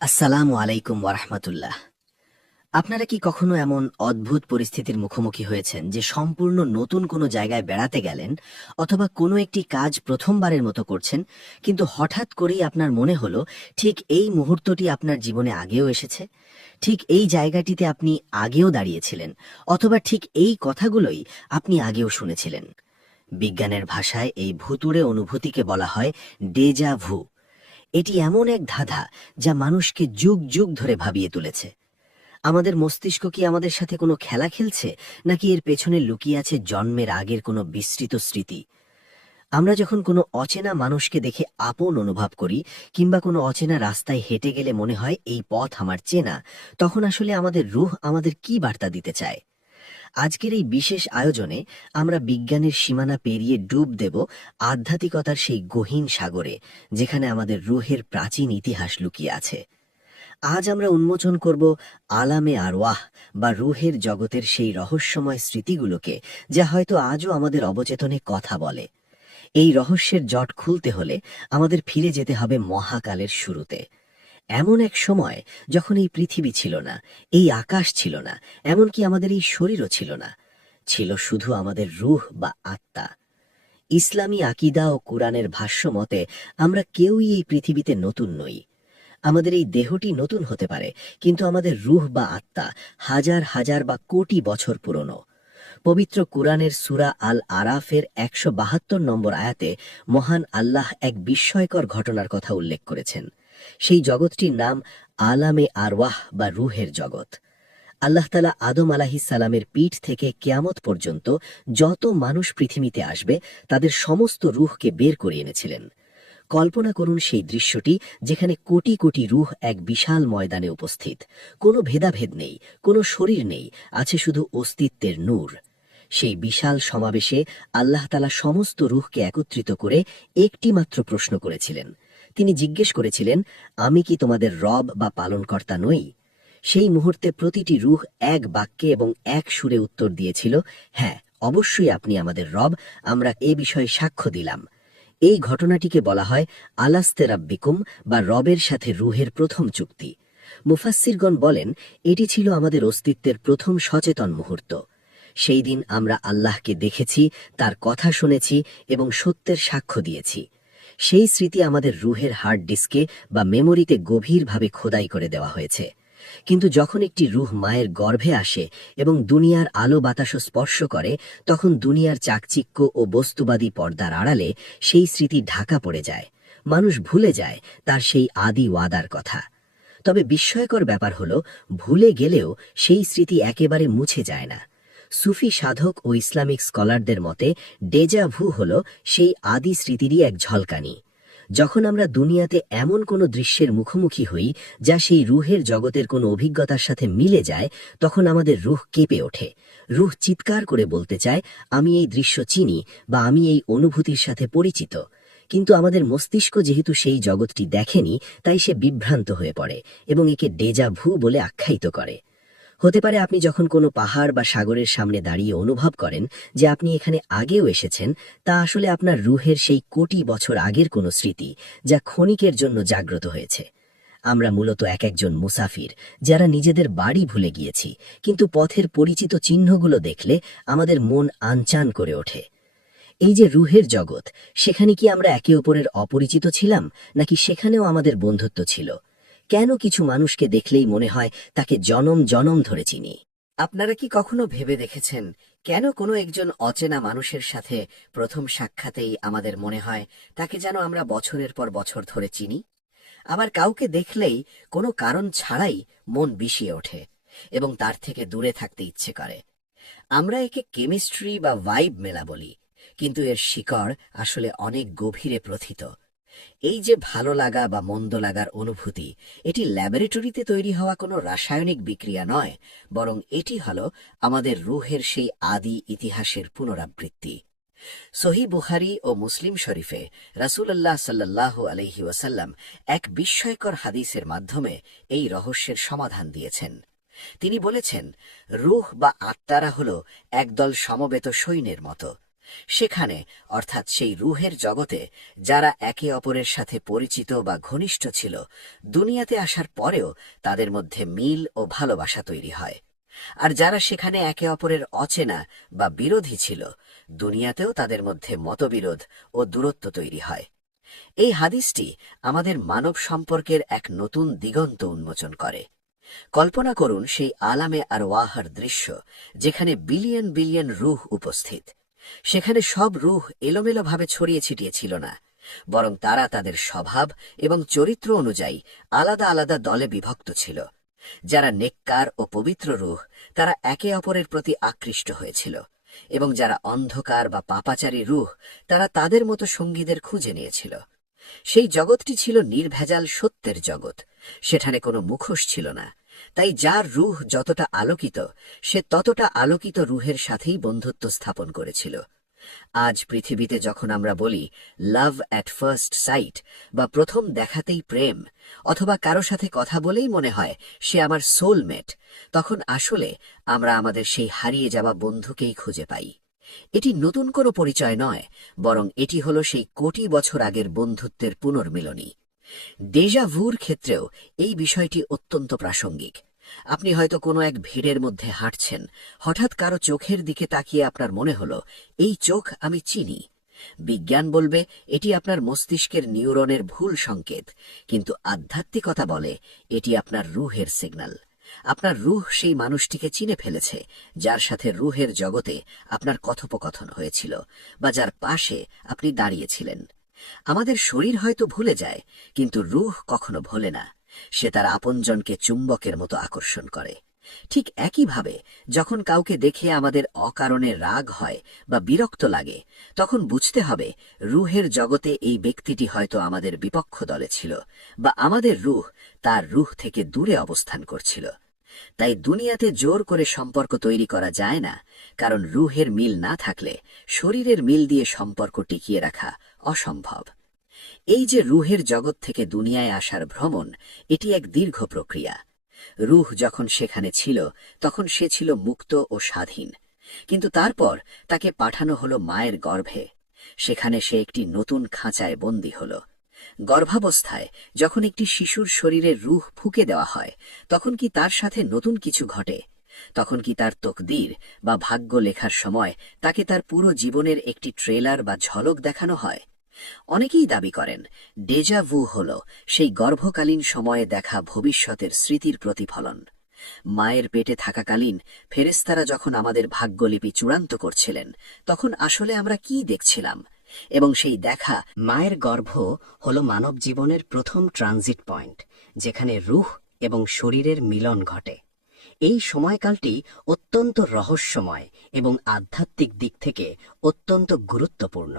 আসসালামু আলাইকুম ওয়ারাহমাতুল্লাহ। আপনারা কি কখনো এমন অদ্ভুত পরিস্থিতির মুখোমুখি হয়েছেন যে সম্পূর্ণ নতুন কোনো জায়গায় বেড়াতে গেলেন অথবা কোনো একটি কাজ প্রথমবারের মতো করছেন, কিন্তু হঠাৎ করেই আপনার মনে হলো ঠিক এই মুহূর্তটি আপনার জীবনে আগেও এসেছে, ঠিক এই জায়গাটিতে আপনি আগেও দাঁড়িয়েছিলেন, অথবা ঠিক এই কথাগুলোই আপনি আগেও শুনেছিলেন। বিজ্ঞানের ভাষায় এই ভুতুড়ে অনুভূতিকে বলা হয় ডেজা ভু। এটি এমন এক ধাঁধা যা মানুষকে যুগ যুগ ধরে ভাবিয়ে তুলেছে। আমাদের মস্তিষ্ক কি আমাদের সাথে কোনো খেলা খেলছে, নাকি এর পেছনে লুকিয়ে আছে জন্মের আগের কোনো বিস্তৃত স্মৃতি? আমরা যখন কোনো অচেনা মানুষকে দেখে আপন অনুভব করি, কিংবা কোনো অচেনা রাস্তায় হেঁটে গেলে মনে হয় এই পথ আমার চেনা, তখন আসলে আমাদের রূহ আমাদের কি বার্তা দিতে চায়? আজকের এই বিশেষ আয়োজনে আমরা বিজ্ঞানের সীমানা পেরিয়ে ডুব দেব আধ্যাত্মিকতার সেই গহীন সাগরে, যেখানে আমাদের রূহের প্রাচীন ইতিহাস লুকিয়ে আছে। আজ আমরা উন্মোচন করব আলামে আরওয়াহ বা রূহের জগতের সেই রহস্যময় স্মৃতিগুলোকে, যা হয়তো আজও আমাদের অবচেতনে কথা বলে। এই রহস্যের জট খুলতে হলে আমাদের ফিরে যেতে হবে মহাকালের শুরুতে, এমন এক সময় যখন এই পৃথিবী ছিল না, এই আকাশ ছিল না, এমনকি আমাদের এই শরীরও ছিল না। ছিল শুধু আমাদের রূহ বা আত্মা। ইসলামী আকিদা ও কুরআনের ভাষ্য মতে আমরা কেউই এই পৃথিবীতে নতুন নই। আমাদের এই দেহটি নতুন হতে পারে, কিন্তু আমাদের রূহ বা আত্মা হাজার হাজার বা কোটি বছর পুরনো। পবিত্র কুরআনের সূরা আল আরাফের ১৭২ নম্বর আয়াতে মহান আল্লাহ এক বিস্ময়কর ঘটনার কথা উল্লেখ করেছেন। সেই জগৎটির নাম আলামে আরওয়াহ বা রূহের জগৎ। আল্লাহ তাআলা আদম আলাইহিসসালামের পিঠ থেকে কিয়ামত পর্যন্ত যত মানুষ পৃথিবীতে আসবে তাদের সমস্ত রূহকে বের করে এনেছিলেন। কল্পনা করুন সেই দৃশ্যটি, যেখানে কোটি কোটি রূহ এক বিশাল ময়দানে উপস্থিত। কোনো ভেদাভেদ নেই, কোনো শরীর নেই, আছে শুধু অস্তিত্বের নূর। সেই বিশাল সমাবেশে আল্লাহ তাআলা সমস্ত রূহকে একত্রিত করে একটি মাত্র প্রশ্ন করেছিলেন। তিনি জিজ্ঞেস করেছিলেন, আমি কি তোমাদের রব বা পালনকর্তা নই? সেই মুহূর্তে প্রতিটি রূহ এক বাক্যে এবং এক সুরে উত্তর দিয়েছিল, হ্যাঁ, অবশ্যই আপনি আমাদের রব, আমরা এ বিষয়ে সাক্ষ্য দিলাম। এই ঘটনাটিকে বলা হয় আলাস্তে রাব্বিকুম বা রবের সাথে রূহের প্রথম চুক্তি। মুফাসসিরগণ বলেন, এটি ছিল আমাদের অস্তিত্বের প্রথম সচেতন মুহূর্ত। সেই দিন আমরা আল্লাহকে দেখেছি, তার কথা শুনেছি এবং সত্যের সাক্ষ্য দিয়েছি। সেই স্মৃতি আমাদের রূহের হার্ড ডিস্কে বা মেমোরিতে গভীরভাবে খোদাই করে দেওয়া হয়েছে। কিন্তু যখন একটি রূহ মায়ের গর্ভে আসে এবং দুনিয়ার আলো বাতাস স্পর্শ করে, তখন দুনিয়ার চাকচিক্য ও বস্তুবাদী পর্দার আড়ালে সেই স্মৃতি ঢাকা পড়ে যায়। মানুষ ভুলে যায় তার সেই আদি ওয়াদার কথা। তবে বিস্ময়কর ব্যাপার হলো, ভুলে গেলেও সেই স্মৃতি একেবারে মুছে যায় না। সুফি সাধক ও ইসলামিক স্কলারদের মতে ডেজা ভু হল সেই আদি স্মৃতিরই এক ঝলকানি। যখন আমরা দুনিয়াতে এমন কোনো দৃশ্যের মুখোমুখি হই যা সেই রূহের জগতের কোনো অভিজ্ঞতার সাথে মিলে যায়, তখন আমাদের রূহ কেঁপে ওঠে। রূহ চিৎকার করে বলতে চায়, আমি এই দৃশ্য চিনি বা আমি এই অনুভূতির সাথে পরিচিত। কিন্তু আমাদের মস্তিষ্ক যেহেতু সেই জগৎটি দেখেনি, তাই সে বিভ্রান্ত হয়ে পড়ে এবং একে ডেজা ভু বলে আখ্যায়িত করে। হতে পারে আপনি যখন কোনো পাহাড় বা সাগরের সামনে দাঁড়িয়ে অনুভব করেন যে আপনি এখানে আগেও এসেছেন, তা আসলে আপনার রূহের সেই কোটি বছর আগের কোনো স্মৃতি, যা ক্ষণিকের জন্য জাগ্রত হয়েছে। আমরা মূলত এক একজন মুসাফির, যারা নিজেদের বাড়ি ভুলে গিয়েছি, কিন্তু পথের পরিচিত চিহ্নগুলো দেখলে আমাদের মন আনচান করে ওঠে। এই যে রূহের জগৎ, সেখানে কি আমরা একে অপরের অপরিচিত ছিলাম, নাকি সেখানেও আমাদের বন্ধুত্ব ছিল? কেন কিছু মানুষকে দেখলেই মনে হয় তাকে জনম জনম ধরে চিনি? আপনারা কি কখনো ভেবে দেখেছেন, কেন কোনো একজন অচেনা মানুষের সাথে প্রথম সাক্ষাতেই আমাদের মনে হয় তাকে যেন আমরা বছরের পর বছর ধরে চিনি? আবার কাউকে দেখলেই কোনো কারণ ছাড়াই মন বিষিয়ে ওঠে এবং তার থেকে দূরে থাকতে ইচ্ছে করে। আমরা একে কেমিস্ট্রি বা ভাইব মেলা বলি, কিন্তু এর শিকড় আসলে অনেক গভীরে প্রথিত। এই যে ভালো লাগা বা মন্দ লাগার অনুভূতি, এটি ল্যাবরেটরিতে তৈরি হওয়া কোনো রাসায়নিক বিক্রিয়া নয়, বরং এটি হল আমাদের রূহের সেই আদি ইতিহাসের পুনরাবৃত্তি। সহিহ বুখারী ও মুসলিম শরীফে রাসূলুল্লাহ সাল্লাল্লাহু আলাইহি ওয়াসাল্লাম এক বিস্ময়কর হাদিসের মাধ্যমে এই রহস্যের সমাধান দিয়েছেন। তিনি বলেছেন, রূহ বা আত্মারা হল একদল সমবেত সৈন্যের মতো। সেখানে, অর্থাৎ সেই রুহের জগতে, যারা একে অপরের সাথে পরিচিত বা ঘনিষ্ঠ ছিল, দুনিয়াতে আসার পরেও তাদের মধ্যে মিল ও ভালোবাসা তৈরি হয়। আর যারা সেখানে একে অপরের অচেনা বা বিরোধী ছিল, দুনিয়াতেও তাদের মধ্যে মতবিরোধ ও দূরত্ব তৈরি হয়। এই হাদিসটি আমাদের মানব সম্পর্কের এক নতুন দিগন্ত উন্মোচন করে। কল্পনা করুন সেই আলামে আর ওয়াহার দৃশ্য, যেখানে বিলিয়ন বিলিয়ন রূহ উপস্থিত। সেখানে সব রূহ এলোমেলোভাবে ছড়িয়ে ছিটিয়ে ছিল না, বরং তারা তাদের স্বভাব এবং চরিত্র অনুযায়ী আলাদা আলাদা দলে বিভক্ত ছিল। যারা নেককার ও পবিত্র রূহ, তারা একে অপরের প্রতি আকৃষ্ট হয়েছিল, এবং যারা অন্ধকার বা পাপাচারী রূহ, তারা তাদের মতো সঙ্গীদের খুঁজে নিয়েছিল। সেই জগৎটি ছিল নির্ভেজাল সত্যের জগৎ, সেখানে কোনো মুখোশ ছিল না। তাই যার রূহ যতটা আলোকিত, সে ততটা আলোকিত রূহের সাথেই বন্ধুত্ব স্থাপন করেছিল। আজ পৃথিবীতে যখন আমরা বলি লাভ অ্যাট ফার্স্ট সাইট, বা প্রথম দেখাতেই প্রেম, অথবা কারো সাথে কথা বলেই মনে হয় সে আমার সোলমেট, তখন আসলে আমরা আমাদের সেই হারিয়ে যাওয়া বন্ধুকেই খুঁজে পাই। এটি নতুন কোনো পরিচয় নয়, বরং এটি হলো সেই কোটি বছর আগের বন্ধুত্বের পুনর্মিলনী। ডেজা ভুর ক্ষেত্রেও এই বিষয়টি অত্যন্ত প্রাসঙ্গিক। আপনি হয়তো কোনো এক ভিড়ের মধ্যে হাঁটছেন, হঠাৎ কারো চোখের দিকে তাকিয়ে আপনার মনে হলো, এই চোখ আমি চিনি। বিজ্ঞান বলবে এটি আপনার মস্তিষ্কের নিউরনের ভুল সংকেত, কিন্তু আধ্যাত্মিকতা বলে এটি আপনার রুহের সিগন্যাল। আপনার রুহ সেই মানুষটিকে চিনে ফেলেছে, যার সাথে রুহের জগতে আপনার কথোপকথন হয়েছিল, বা যার পাশে আপনি দাঁড়িয়েছিলেন। আমাদের শরীর হয়তো ভুলে যায়, কিন্তু রুহ কখনো ভোলে না। সে তার আপনজনকে চুম্বকের মতো আকর্ষণ করে। ঠিক একইভাবে যখন কাউকে দেখে আমাদের অকারণে রাগ হয় বা বিরক্ত লাগে, তখন বুঝতে হবে রুহের জগতে এই ব্যক্তিটি হয়তো আমাদের বিপক্ষ দলে ছিল, বা আমাদের রুহ তার রুহ থেকে দূরে অবস্থান করছিল। তাই দুনিয়াতে জোর করে সম্পর্ক তৈরি করা যায় না, কারণ রুহের মিল না থাকলে শরীরের মিল দিয়ে সম্পর্ক টিকিয়ে রাখা অসম্ভব। এই যে রুহের জগৎ থেকে দুনিয়ায় আসার ভ্রমণ, এটি এক দীর্ঘ প্রক্রিয়া। রুহ যখন সেখানে ছিল, তখন সে ছিল মুক্ত ও স্বাধীন, কিন্তু তারপর তাকে পাঠানো হলো মায়ের গর্ভে। সেখানে সে একটি নতুন খাঁচায় বন্দী হল। গর্ভাবস্থায় যখন একটি শিশুর শরীরে রুহ ফুঁকে দেওয়া হয়, তখন কি তার সাথে নতুন কিছু ঘটে? তখন কি তার তকদির বা ভাগ্য লেখার সময় তাকে তার পুরো জীবনের একটি ট্রেলার বা ঝলক দেখানো হয়? অনেকেই দাবি করেন ডেজা ভু হল সেই গর্ভকালীন সময়ে দেখা ভবিষ্যতের স্মৃতির প্রতিফলন। মায়ের পেটে থাকাকালীন ফেরেশতারা যখন আমাদের ভাগ্যলিপি চূড়ান্ত করছিলেন, তখন আসলে আমরা কি দেখছিলাম? এবং সেই দেখা, মায়ের গর্ভ হল মানব জীবনের প্রথম ট্রানজিট পয়েন্ট, যেখানে রুহ এবং শরীরের মিলন ঘটে। এই সময়কালটি অত্যন্ত রহস্যময় এবং আধ্যাত্মিক দিক থেকে অত্যন্ত গুরুত্বপূর্ণ।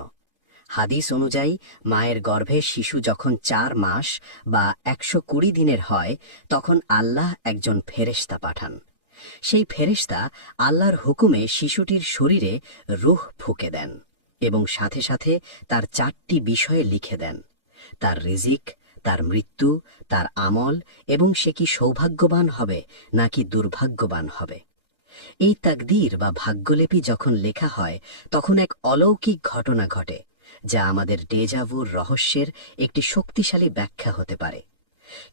হাদিস অনুযায়ী মায়ের গর্ভে শিশু যখন 4 মাস বা 120 দিনের হয়, তখন আল্লাহ একজন ফেরেশতা পাঠান। সেই ফেরেশতা আল্লাহর হুকুমে শিশুটির শরীরে রূহ ফুঁকে দেন এবং সাথে সাথে তার 4টি বিষয়ে লিখে দেন: তার রিজিক, তার মৃত্যু, তার আমল, এবং সে কি সৌভাগ্যবান হবে নাকি দুর্ভাগ্যবান হবে। এই তাকদীর বা ভাগ্যলিপি যখন লেখা হয়, তখন এক অলৌকিক ঘটনা ঘটে, যা আমাদের ডেজাভুর রহস্যের একটি শক্তিশালী ব্যাখ্যা হতে পারে।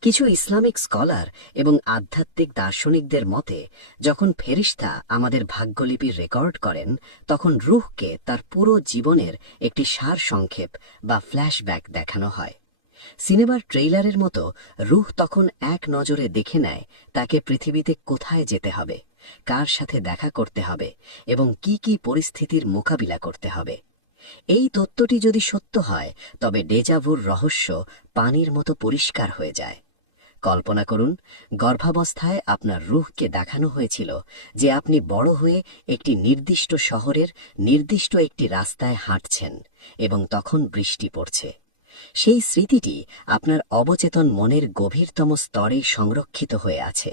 কিছু ইসলামিক স্কলার এবং আধ্যাত্মিক দার্শনিকদের মতে, যখন ফেরেশতা আমাদের ভাগ্যলিপি রেকর্ড করেন, তখন রূহকে তার পুরো জীবনের একটি সারসংক্ষেপ বা ফ্ল্যাশব্যাক দেখানো হয়। সিনেমার ট্রেইলারের মতো রূহ তখন এক নজরে দেখে নেয় তাকে পৃথিবীতে কোথায় যেতে হবে, কার সাথে দেখা করতে হবে, এবং কি কি পরিস্থিতির মোকাবিলা করতে হবে। এই তত্ত্বটি যদি সত্য হয়, তবে ডেজাভুর রহস্য পানির মতো পরিষ্কার হয়ে যায়। কল্পনা করুন, গর্ভাবস্থায় আপনার রূহকে দেখানো হয়েছিল যে আপনি বড় হয়ে একটি নির্দিষ্ট শহরের নির্দিষ্ট একটি রাস্তায় হাঁটছেন এবং তখন বৃষ্টি পড়ছে। সেই স্মৃতিটি আপনার অবচেতন মনের গভীরতম স্তরে সংরক্ষিত হয়ে আছে।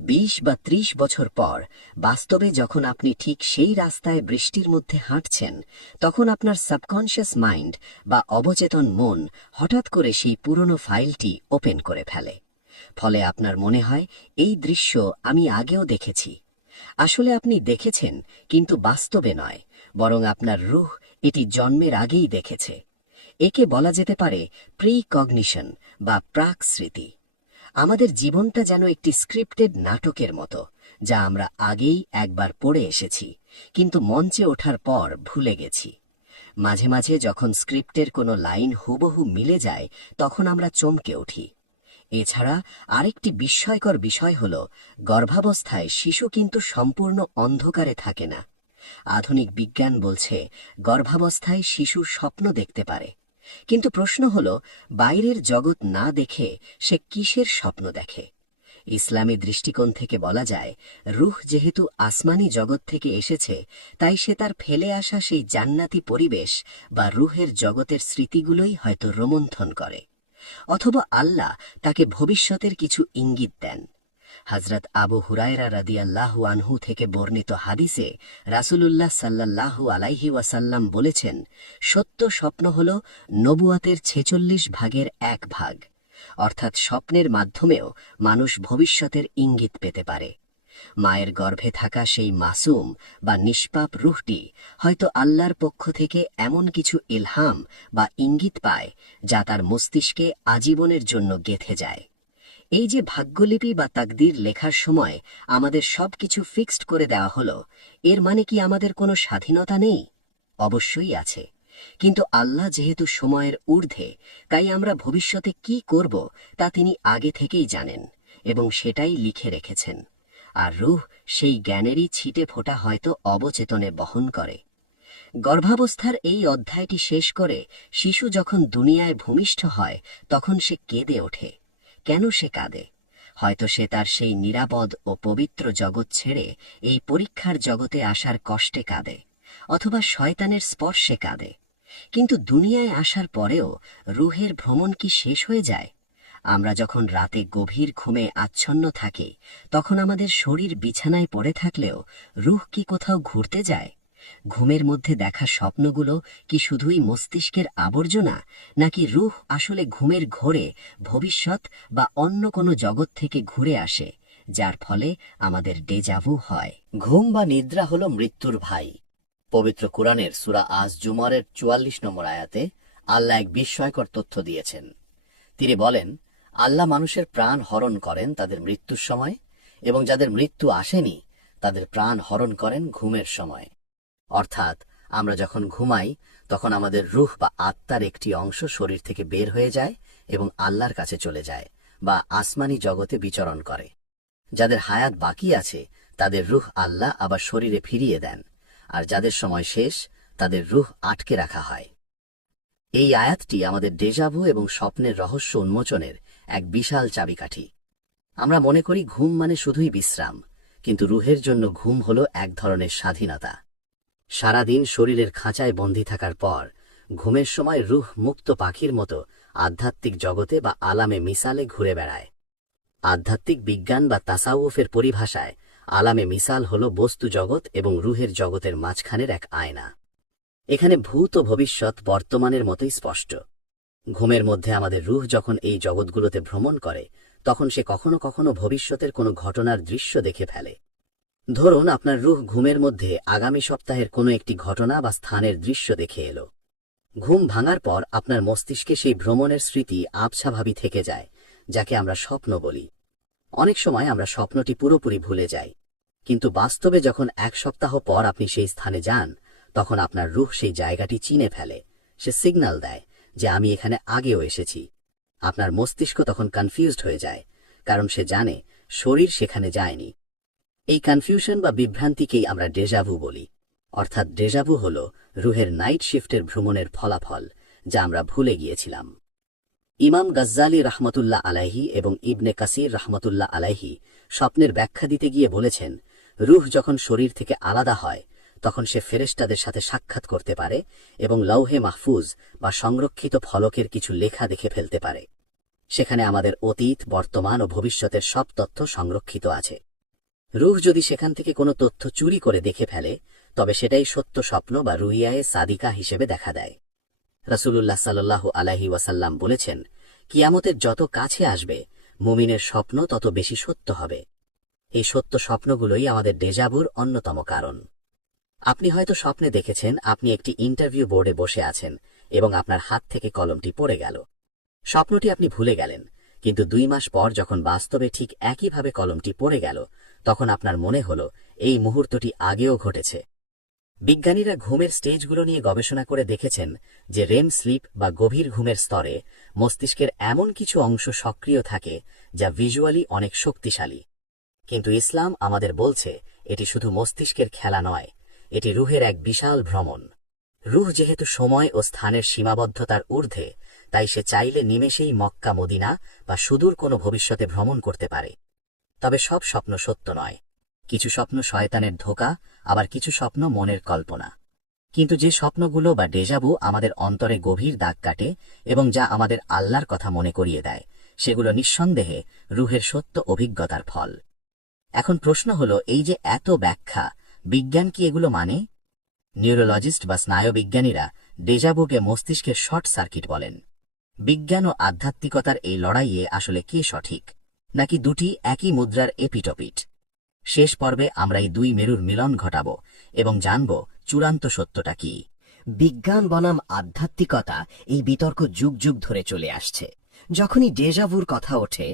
20 বা 30 বছর পর বাস্তবে যখন আপনি ঠিক সেই রাস্তায় বৃষ্টির মধ্যে হাঁটছেন, তখন আপনার সাবকনশিয়াস মাইন্ড বা অবচেতন মন হঠাৎ করে সেই পুরনো ফাইলটি ওপেন করে ফেলে। ফলে আপনার মনে হয়, এই দৃশ্য আমি আগেও দেখেছি। আসলে আপনি দেখেছেন, কিন্তু বাস্তবে নয়, বরং আপনার রুহ এটি জন্মের আগেই দেখেছে। একে বলা যেতে পারে প্রিকগনিশন বা প্রাক স্মৃতি। আমাদের জীবনটা যেন একটি স্ক্রিপ্টেড নাটকের মতো, যা আমরা আগেই একবার পড়ে এসেছি, কিন্তু মঞ্চে ওঠার পর ভুলে গেছি। মাঝে মাঝে যখন স্ক্রিপ্টের কোনো লাইন হুবহু মিলে যায়, তখন আমরা চমকে উঠি। এছাড়া আরেকটি বিস্ময়কর বিষয় হল, গর্ভাবস্থায় শিশু কিন্তু সম্পূর্ণ অন্ধকারে থাকে না। আধুনিক বিজ্ঞান বলছে গর্ভাবস্থায় শিশু স্বপ্ন দেখতে পারে, কিন্তু প্রশ্ন হল, বাইরের জগৎ না দেখে সে কিসের স্বপ্ন দেখে? ইসলামী দৃষ্টিকোণ থেকে বলা যায়, রুহ যেহেতু আসমানি জগৎ থেকে এসেছে, তাই সে তার ফেলে আসা সেই জান্নাতি পরিবেশ বা রুহের জগতের স্মৃতিগুলোই হয়তো রোমন্থন করে, অথবা আল্লাহ তাকে ভবিষ্যতের কিছু ইঙ্গিত দেন। হযরত আবু হুরায়রা রাদিয়াল্লাহু আনহু থেকে বর্ণিত হাদিসে রাসূলুল্লাহ সাল্লাল্লাহু আলাইহি ওয়াসাল্লাম বলেছেন, সত্য স্বপ্ন হল নবুয়াতের ৪৬ ভাগের ১ ভাগ। অর্থাৎ স্বপ্নের মাধ্যমেও মানুষ ভবিষ্যতের ইঙ্গিত পেতে পারে। মায়ের গর্ভে থাকা সেই মাসুম বা নিষ্পাপ রুহটি হয়তো আল্লাহর পক্ষ থেকে এমন কিছু ইলহাম বা ইঙ্গিত পায়, যা তার মস্তিষ্কে আজীবনের জন্য গেঁথে যায়। এই যে ভাগ্যলিপি বা তাকদীর লেখার সময় আমাদের সবকিছু ফিক্সড করে দেওয়া হলো, এর মানে কি আমাদের কোনো স্বাধীনতা নেই? অবশ্যই আছে, কিন্তু আল্লাহ যেহেতু সময়ের ঊর্ধ্বে, তাই আমরা ভবিষ্যতে কি করব তা তিনি আগে থেকেই জানেন এবং সেটাই লিখে রেখেছেন। আর রূহ সেই জ্ঞানেরই ছিটে ফোঁটা হয়তো অবচেতনে বহন করে। গর্ভাবস্থার এই অধ্যায়টি শেষ করে শিশু যখন দুনিয়ায় ভূমিষ্ঠ হয়, তখন সে কেঁদে ওঠে। কেন সে কাঁদে? হয়তো সে তার সেই নিরাপদ ও পবিত্র জগৎ ছেড়ে এই পরীক্ষার জগতে আসার কষ্টে কাঁদে, অথবা শয়তানের স্পর্শে কাঁদে। কিন্তু দুনিয়ায় আসার পরেও রুহের ভ্রমণ কি শেষ হয়ে যায়? আমরা যখন রাতে গভীর ঘুমে আচ্ছন্ন থাকি, তখন আমাদের শরীর বিছানায় পড়ে থাকলেও রুহ কি কোথাও ঘুরতে যায়? ঘুমের মধ্যে দেখা স্বপ্নগুলো কি শুধুই মস্তিষ্কের আবর্জনা, নাকি রুহ আসলে ঘুমের ঘোরে ভবিষ্যৎ বা অন্য কোনো জগৎ থেকে ঘুরে আসে, যার ফলে আমাদের ডেজাভু হয়? ঘুম বা নিদ্রা হল মৃত্যুর ভাই। পবিত্র কুরআনের সূরা আজ জুমারের ৪৪ নম্বর আয়াতে আল্লাহ এক বিস্ময়কর তথ্য দিয়েছেন। তিনি বলেন, আল্লাহ মানুষের প্রাণ হরণ করেন তাদের মৃত্যুর সময়, এবং যাদের মৃত্যু আসেনি তাদের প্রাণ হরণ করেন ঘুমের সময়। অর্থাৎ আমরা যখন ঘুমাই, তখন আমাদের রূহ বা আত্মার একটি অংশ শরীর থেকে বের হয়ে যায় এবং আল্লাহর কাছে চলে যায় বা আসমানি জগতে বিচরণ করে। যাদের হায়াত বাকি আছে, তাদের রূহ আল্লাহ আবার শরীরে ফিরিয়ে দেন, আর যাদের সময় শেষ, তাদের রূহ আটকে রাখা হয়। এই আয়াতটি আমাদের ডেজাভু এবং স্বপ্নের রহস্য উন্মোচনের এক বিশাল চাবিকাঠি। আমরা মনে করি ঘুম মানে শুধুই বিশ্রাম, কিন্তু রুহের জন্য ঘুম হল এক ধরনের স্বাধীনতা। সারাদিন শরীরের খাঁচায় বন্দী থাকার পর ঘুমের সময় রুহ মুক্ত পাখির মতো আধ্যাত্মিক জগতে বা আলামে মিসালে ঘুরে বেড়ায়। আধ্যাত্মিক বিজ্ঞান বা তাসাউফের পরিভাষায় আলামে মিসাল হল বস্তু জগৎ এবং রুহের জগতের মাঝখানের এক আয়না। এখানে ভূত ও ভবিষ্যৎ বর্তমানের মতোই স্পষ্ট। ঘুমের মধ্যে আমাদের রুহ যখন এই জগৎগুলোতে ভ্রমণ করে, তখন সে কখনো কখনো ভবিষ্যতের কোনো ঘটনার দৃশ্য দেখে ফেলে। ধরুন, আপনার রুহ ঘুমের মধ্যে আগামী সপ্তাহের কোনো একটি ঘটনা বা স্থানের দৃশ্য দেখে এলো। ঘুম ভাঙার পর আপনার মস্তিষ্কে সেই ভ্রমণের স্মৃতি আবছাভাবী থেকে যায়, যাকে আমরা স্বপ্ন বলি। অনেক সময় আমরা স্বপ্নটি পুরোপুরি ভুলে যাই, কিন্তু বাস্তবে যখন ১ সপ্তাহ পর আপনি সেই স্থানে যান, তখন আপনার রুহ সেই জায়গাটি চিনে ফেলে। সে সিগন্যাল দেয় যে আমি এখানে আগেও এসেছি। আপনার মস্তিষ্ক তখন কনফিউজড হয়ে যায়, কারণ সে জানে শরীর সেখানে যায়নি। এই কনফিউশন বা বিভ্রান্তিকেই আমরা ডেজাভু বলি। অর্থাৎ ডেজাভু হল রুহের নাইট শিফটের ভ্রমণের ফলাফল, যা আমরা ভুলে গিয়েছিলাম। ইমাম গজ্জালি রাহমাতুল্লাহ আলাইহি এবং ইবনে কাসির রাহমাতুল্লাহ আলাইহি স্বপ্নের ব্যাখ্যা দিতে গিয়ে বলেছেন, রুহ যখন শরীর থেকে আলাদা হয়, তখন সে ফেরেশতাদের সাথে সাক্ষাৎ করতে পারে এবং লৌহে মাহফুজ বা সংরক্ষিত ফলকের কিছু লেখা দেখে ফেলতে পারে। সেখানে আমাদের অতীত, বর্তমান ও ভবিষ্যতের সব তথ্য সংরক্ষিত আছে। রুহ যদি সেখান থেকে কোনো তথ্য চুরি করে দেখে ফেলে, তবে সেটাই সত্য স্বপ্ন বা রুইয়ায়ে সাদিকা হিসেবে দেখা দেয়। রাসূলুল্লাহ সাল্লাল্লাহু আলাইহি ওয়াসাল্লাম বলেছেন, কিয়ামতের যত কাছে আসবে, মুমিনের স্বপ্ন তত বেশি সত্য হবে। এই সত্য স্বপ্নগুলোই আমাদের ডেজাভুর অন্যতম কারণ। আপনি হয়তো স্বপ্নে দেখেছেন আপনি একটি ইন্টারভিউ বোর্ডে বসে আছেন এবং আপনার হাত থেকে কলমটি পড়ে গেল। স্বপ্নটি আপনি ভুলে গেলেন, কিন্তু 2 মাস পর যখন বাস্তবে ঠিক একইভাবে কলমটি পড়ে গেল, তখন আপনার মনে হল এই মুহূর্তটি আগেও ঘটেছে। বিজ্ঞানীরা ঘুমের স্টেজগুলো নিয়ে গবেষণা করে দেখেছেন যে রেম স্লিপ বা গভীর ঘুমের স্তরে মস্তিষ্কের এমন কিছু অংশ সক্রিয় থাকে যা ভিজুয়ালি অনেক শক্তিশালী। কিন্তু ইসলাম আমাদের বলছে এটি শুধু মস্তিষ্কের খেলা নয়, এটি রুহের এক বিশাল ভ্রমণ। রুহ যেহেতু সময় ও স্থানের সীমাবদ্ধতার ঊর্ধ্বে, তাই সে চাইলে নিমেষেই মক্কা মদিনা বা সুদূর কোনো ভবিষ্যতে ভ্রমণ করতে পারে। তবে সব স্বপ্ন সত্য নয়। কিছু স্বপ্ন শয়তানের ধোঁকা, আবার কিছু স্বপ্ন মনের কল্পনা। কিন্তু যে স্বপ্নগুলো বা ডেজাবু আমাদের অন্তরে গভীর দাগ কাটে এবং যা আমাদের আল্লাহর কথা মনে করিয়ে দেয়, সেগুলো নিঃসন্দেহে রুহের সত্য অভিজ্ঞতার ফল। এখন প্রশ্ন হল, এই যে এত ব্যাখ্যা, বিজ্ঞান কি এগুলো মানে? নিউরোলজিস্ট বা স্নায়ুবিজ্ঞানীরা ডেজাবুকে মস্তিষ্কের শর্ট সার্কিট বলেন। বিজ্ঞান ও আধ্যাত্মিকতার এই লড়াইয়ে আসলে কে সঠিক, নাকি দুটি একই মুদ্রার এপিটপিট? শেষ পর্বে আমরা এই 2 মেরুর মিলন ঘটাব এবং জানব চূড়ান্ত সত্যটা কি। বিজ্ঞান বনাম আধ্যাত্মিকতা এই বিতর্ক যুগ যুগ ধরে চলে আসছে। যখনই ডেজাভুর কথা ওঠে,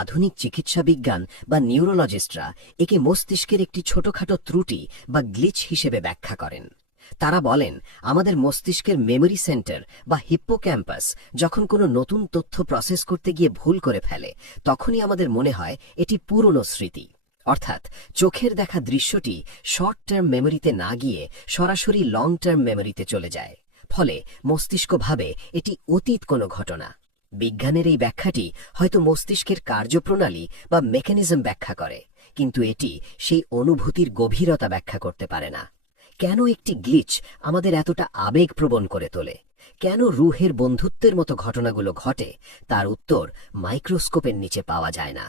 আধুনিক চিকিৎসা বিজ্ঞান বা নিউরোলজিস্টরা একে মস্তিষ্কের একটি ছোটখাটো ত্রুটি বা গ্লিচ হিসেবে ব্যাখ্যা করেন। তারা বলেন, আমাদের মস্তিষ্কের মেমোরি সেন্টার বা হিপ্পোক্যাম্পাস যখন কোনো নতুন তথ্য প্রসেস করতে গিয়ে ভুল করে ফেলে, তখনই আমাদের মনে হয় এটি পুরনো স্মৃতি। অর্থাৎ চোখের দেখা দৃশ্যটি শর্ট টার্ম মেমোরিতে না গিয়ে সরাসরি লং টার্ম মেমোরিতে চলে যায়। ফলে মস্তিষ্ক ভাবে এটি অতীত কোনো ঘটনা। বিজ্ঞানের এই ব্যাখ্যাটি হয়তো মস্তিষ্কের কার্যপ্রণালী বা মেকানিজম ব্যাখ্যা করে, কিন্তু এটি সেই অনুভূতির গভীরতা ব্যাখ্যা করতে পারে না। কেন একটি গ্লিচ আমাদের এতটা আবেগপ্রবণ করে তোলে? কেন রুহের বন্ধুত্বের মতো ঘটনাগুলো ঘটে, তার উত্তর মাইক্রোস্কোপের নিচে পাওয়া যায় না।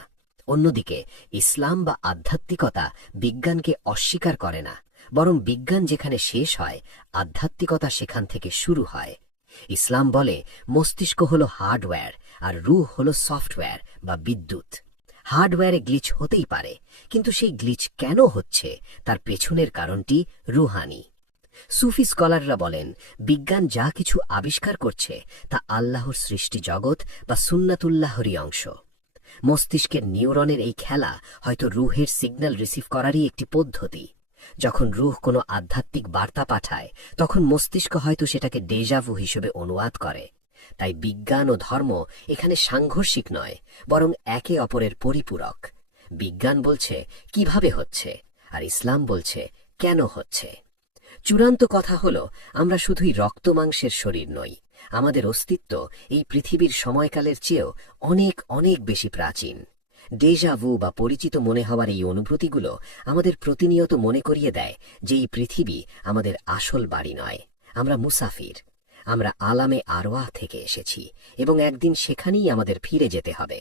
অন্যদিকে ইসলাম বা আধ্যাত্মিকতা বিজ্ঞানকে অস্বীকার করে না, বরং বিজ্ঞান যেখানে শেষ হয়, আধ্যাত্মিকতা সেখান থেকে শুরু হয়। ইসলাম বলে মস্তিষ্ক হল হার্ডওয়্যার আর রুহ হল সফটওয়্যার বা বিদ্যুৎ। হার্ডওয়্যারে গ্লিচ হতেই পারে, কিন্তু সেই গ্লিচ কেন হচ্ছে তার পেছনের কারণটি রুহানি। সুফি স্কলাররা বলেন, বিজ্ঞান যা কিছু আবিষ্কার করছে তা আল্লাহর সৃষ্টি জগৎ বা সুন্নাতুল্লাহরই অংশ। মস্তিষ্কের নিউরনের এই খেলা হয়তো রুহের সিগন্যাল রিসিভ করারই একটি পদ্ধতি। যখন রুহ কোনো আধ্যাত্মিক বার্তা পাঠায়, তখন মস্তিষ্ক হয়তো সেটাকে ডেজাভু হিসেবে অনুবাদ করে। তাই বিজ্ঞান ও ধর্ম এখানে সাংঘর্ষিক নয়, বরং একে অপরের পরিপূরক। বিজ্ঞান বলছে কিভাবে হচ্ছে, আর ইসলাম বলছে কেন হচ্ছে। চূড়ান্ত কথা হল, আমরা শুধুই রক্ত মাংসের শরীর নই। আমাদের অস্তিত্ব এই পৃথিবীর সময়কালের চেয়েও অনেক অনেক বেশি প্রাচীন। ডেজাভু বা পরিচিত মনে হওয়ার এই অনুভূতিগুলো আমাদের প্রতিনিয়ত মনে করিয়ে দেয় যে এই পৃথিবী আমাদের আসল বাড়ি নয়, আমরা মুসাফির। আমরা আলামে আরওয়াহ থেকে এসেছি এবং একদিন সেখানেই আমাদের ফিরে যেতে হবে।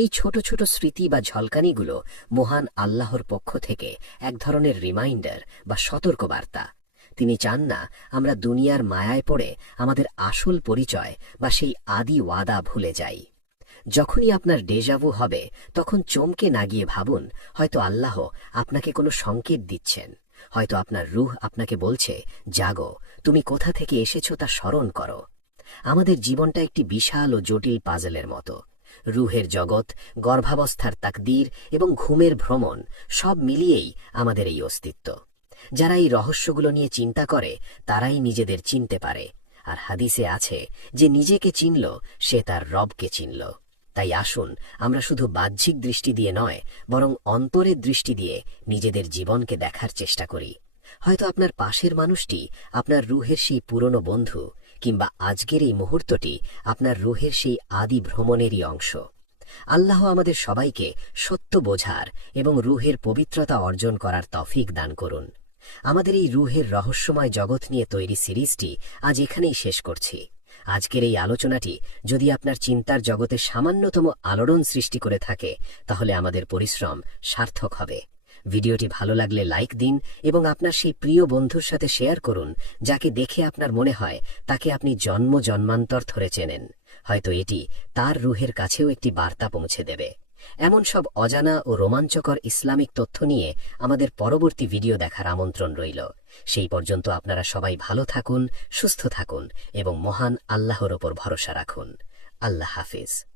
এই ছোট ছোট স্মৃতি বা ঝলকানিগুলো মহান আল্লাহর পক্ষ থেকে এক ধরনের রিমাইন্ডার বা সতর্কবার্তা। তিনি চান না আমরা দুনিয়ার মায়ায় পড়ে আমাদের আসল পরিচয় বা সেই আদি ওয়াদা ভুলে যাই। যখনই আপনার ডেজাভু হবে, তখন চমকে না গিয়ে ভাবুন, হয়তো আল্লাহ আপনাকে কোনো সংকেত দিচ্ছেন। হয়তো আপনার রুহ আপনাকে বলছে, জাগো, তুমি কোথা থেকে এসেছো তা স্মরণ করো। আমাদের জীবনটা একটি বিশাল ও জটিল পাজলের মতো। রুহের জগৎ, গর্ভাবস্থার তাকদীর এবং ঘুমের ভ্রমণ সব মিলিয়েই আমাদের এই অস্তিত্ব। যারা এই রহস্যগুলো নিয়ে চিন্তা করে, তারাই নিজেদের চিনতে পারে। আর হাদিসে আছে যে নিজেকে চিনল সে তার রবকে চিনল। তাই আসুন আমরা শুধু বাহ্যিক দৃষ্টি দিয়ে নয়, বরং অন্তরের দৃষ্টি দিয়ে নিজেদের জীবনকে দেখার চেষ্টা করি। হয়তো আপনার পাশের মানুষটি আপনার রুহের সেই পুরনো বন্ধু, কিংবা আজকের এই মুহূর্তটি আপনার রুহের সেই আদি ভ্রমণেরই অংশ। আল্লাহ আমাদের সবাইকে সত্য বোঝার এবং রুহের পবিত্রতা অর্জন করার তৌফিক দান করুন। আমাদের এই রুহের রহস্যময় জগৎ নিয়ে তৈরি সিরিজটি আজ এখানেই শেষ করছি। আজকের এই আলোচনাটি যদি আপনার চিন্তার জগতে সামান্যতম আলোড়ন সৃষ্টি করে থাকে, তাহলে আমাদের পরিশ্রম সার্থক হবে। ভিডিওটি ভালো লাগলে লাইক দিন এবং আপনার সেই প্রিয় বন্ধুর সাথে শেয়ার করুন, যাকে দেখে আপনার মনে হয় তাকে আপনি জন্ম জন্মান্তর ধরে চেনেন। হয়তো এটি তার রুহের কাছেও একটি বার্তা পৌঁছে দেবে। এমন সব অজানা ও রোমাঞ্চকর ইসলামিক তথ্য নিয়ে আমাদের পরবর্তী ভিডিও দেখার আমন্ত্রণ রইল। সেই পর্যন্ত আপনারা সবাই ভালো থাকুন, সুস্থ থাকুন এবং মহান আল্লাহর ওপর ভরসা রাখুন। আল্লাহ হাফিজ।